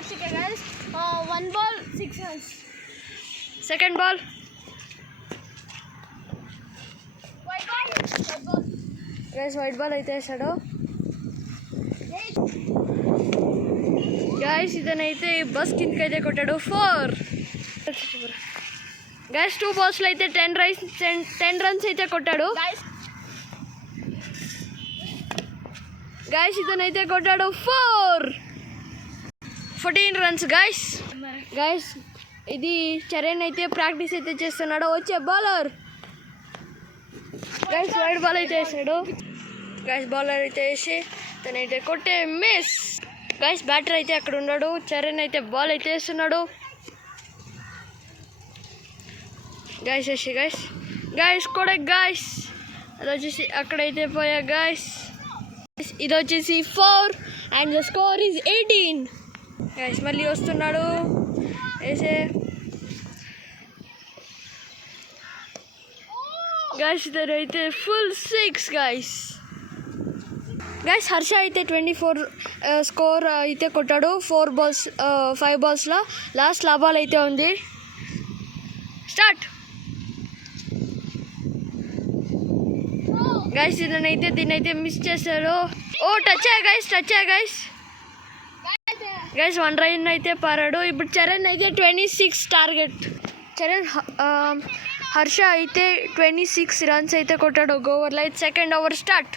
balls guys. One ball 6 runs. Second ball. White ball. Guys, white ball అయితే వేసాడు. గైస్ ఇతనైతే బస్ కిందకి అయితే కొట్టాడు 4. గైస్ 2 balls అయితే 10 runs అయితే కొట్టాడు. గైస్ ఇతనైతే కొట్టాడు 14 runs గైస్. గైస్ ఇది చరణ్ అయితే ప్రాక్టీస్ అయితే చేస్తున్నాడు. వచ్చే బౌలర్ గైస్ వైడ్ బాల్ అయితే వేసాడు. గైస్ బౌలర్ అయితే వేసి తనైతే కొట్టే మిస్. గైస్ బ్యాటర్ అయితే అక్కడ ఉన్నాడు. చరణ్ అయితే బాల్ అయితే వేస్తున్నాడు. గైస్ వేసి గైస్ కూడా గైస్ అది వచ్చేసి అక్కడైతే పోయా గైస్. ఇది వచ్చేసి 4 అండ్ ద స్కోర్ ఈజ్ 18. గైస్ మళ్ళీ వస్తున్నాడు వేసే. గైస్ ఇద్దరు అయితే ఫుల్ 6 గైస్. గైస్ హర్ష అయితే 24 స్కోర్ అయితే కొట్టాడు. 5 balls లాస్ట్ బాల్ అయితే ఉంది. స్టార్ట్. గైస్ దీన్ని అయితే మిస్ చేశారు. టచ్ అయ్యా గైస్. గైస్ 1 run అయితే పారాడు. ఇప్పుడు చరణ్ అయితే 26 టార్గెట్. హర్ష అయితే 26 runs అయితే కొట్టాడు ఒక ఓవర్లో. అయితే సెకండ్ ఓవర్ స్టార్ట్.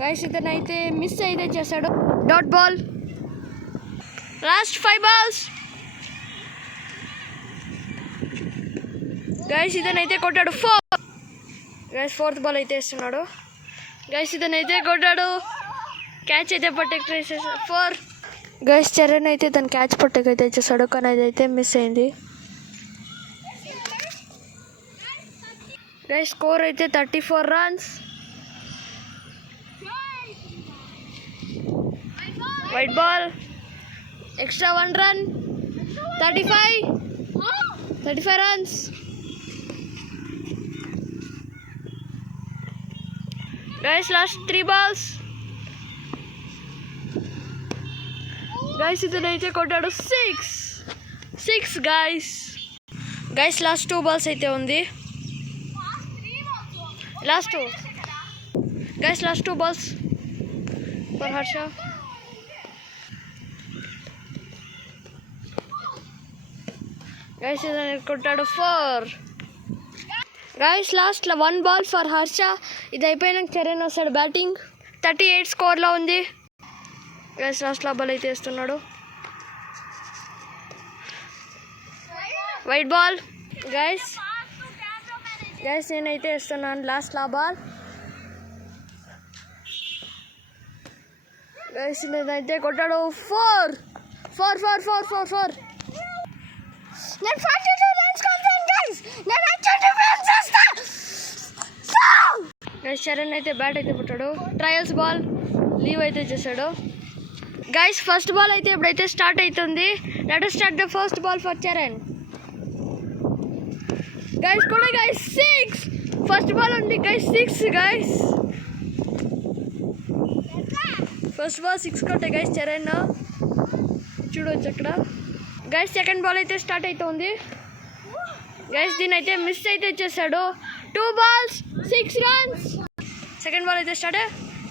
గైస్ ఇతనైతే మిస్ అయితే చేశాడు. Dot ball. Last 5 balls. Guys ఇతనైతే కొట్టాడు 4. గైస్ 4th ball అయితే వేస్తున్నాడు. గైస్ ఇతనైతే కొట్టాడు. క్యాచ్ అయితే పట్టేక్ ట్రై చేశాడు 4. గైస్ చరణ్ అయితే తను క్యాచ్ పట్టేక్ అయితే చేశాడు కానీ అదైతే మిస్ అయింది. గైస్ స్కోర్ అయితే 34 runs. వైట్ బాల్ ఎక్స్ట్రా 1 run 35 runs. Guys last 3 balls. Guys ఇతనైతే కొట్టాడు 6 guys. Guys last 2 balls అయితే ఉంది. Last 2 guys, last 2 balls for Harsha. Guys ఇతను కొట్టాడు 4. Guys last 1 ball for Harsha. ఇది అయిపోయినాక చరణ్ వస్తాడు బ్యాటింగ్. 38 స్కోర్లో ఉంది. గైస్ లాస్ట్ బాల్ అయితే వేస్తున్నాడు. White ball. గైస్ నేనైతే వేస్తున్నాను లాస్ట్ బాల్. గైస్ నేనైతే కొట్టాడు 4. నేను 42 runs కొట్టాను గైస్. నేను డిఫెన్స్ చేస్తా. గైస్ చరణ్ అయితే బ్యాట్ అయితే పుట్టాడు. ట్రయల్స్ బాల్ లీవ్ అయితే చేశాడు. గైస్ ఫస్ట్ బాల్ అయితే ఇప్పుడైతే స్టార్ట్ అవుతుంది. Let us start the first ball for Charan. గైస్ కూడా గైస్ 6 ఫస్ట్ బాల్ ఉంది గైస్. 6 గైస్ ఫస్ట్ బాల్ 6 కొట్టే గైస్ చరణ్ చూడవచ్చు అక్కడ. గైస్ సెకండ్ బాల్ అయితే స్టార్ట్ అవుతుంది. గైస్ దీని అయితే మిస్ అయితే చేశాడు. 2 balls 6 runs. సెకండ్ బాల్ అయితే స్టార్ట్.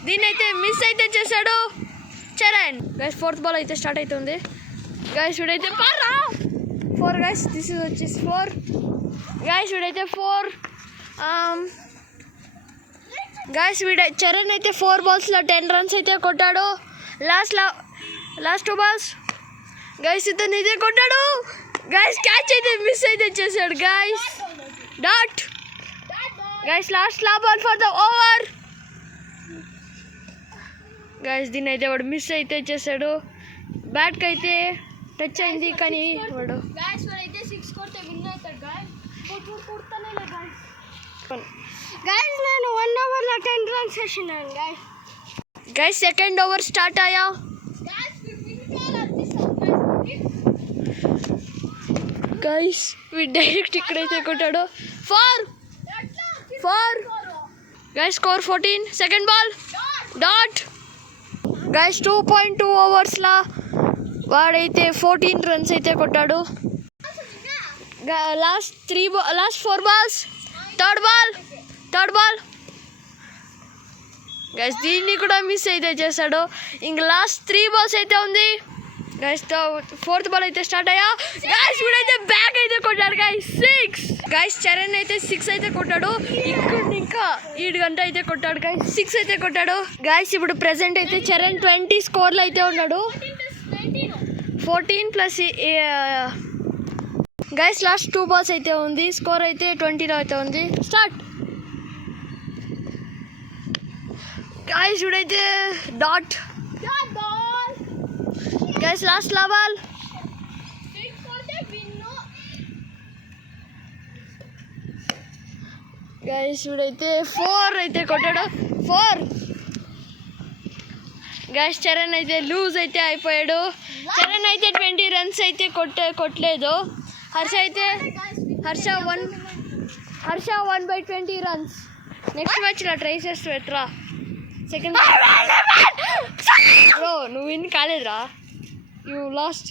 దీన్ని అయితే మిస్ అయితే చేశాడు చరణ్. గైస్ 4th ball అయితే స్టార్ట్ అవుతుంది. గైస్ వీడైతే 4 గైస్. దిస్ ఇస్ వచ్చేసి 4 గైస్. వీడైతే 4 గైస్ చరణ్ అయితే 4 balls 10 runs అయితే కొట్టాడు. లాస్ట్ 2 balls గైస్ ఇతను అయితే కొట్టాడు. గైస్ క్యాచ్ అయితే మిస్ అయితే చేశాడు guys. Dot. Guys last ball for the over. Guys దీన్ని అయితే వాడు మిస్ అయితే చేశాడు. బ్యాట్కి అయితే టచ్ అయింది కానీ వాడు Guys నేను 1 hour 10 runs చేసినాను guys. Guys second over start అయ్యా. గైస్ వీడు డైరెక్ట్ ఇక్కడైతే కొట్టాడు 4. Guys score 14. Second ball. Dot. Guys 2.2 ఓవర్స్లా వాడైతే 14 రన్స్ అయితే కొట్టాడు. లాస్ట్ 4 బాల్స్, థర్డ్ బాల్ గైస్ దీన్ని కూడా మిస్ అయితే చేశాడు. ఇంక లాస్ట్ 3 balls అయితే ఉంది గైస్. 4th బాల్ అయితే స్టార్ట్ అయ్యా గైస్. వీడైతే బ్యాక్ అయితే కొట్టాడు గైస్. 6 గైస్. చరణ్ అయితే 6 అయితే కొట్టాడు. ఇక్కడ ఇంకా 7 గంట అయితే కొట్టాడు గైస్. 6 అయితే కొట్టాడు గైస్. ఇప్పుడు ప్రెసెంట్ అయితే చరణ్ 20 స్కోర్లో అయితే ఉన్నాడు. 14 ప్లస్ గైస్ లాస్ట్ 2 balls అయితే ఉంది. స్కోర్ అయితే 20లో అయితే ఉంది. Start guys. వీడైతే dot guys. Last ball guys. వీడైతే 4 అయితే కొట్టాడు. 4 గైస్. చరణ్ అయితే లూజ్ అయితే అయిపోయాడు. చరణ్ అయితే 20 runs అయితే కొట్టలేదు. హర్ష 1/20 runs. నెక్స్ట్ మ్యాచ్లో ట్రై చేస్తూ ఎట్రా సెకండ్ బ్రో. నువ్వు విన్ కాలేదురా. You last.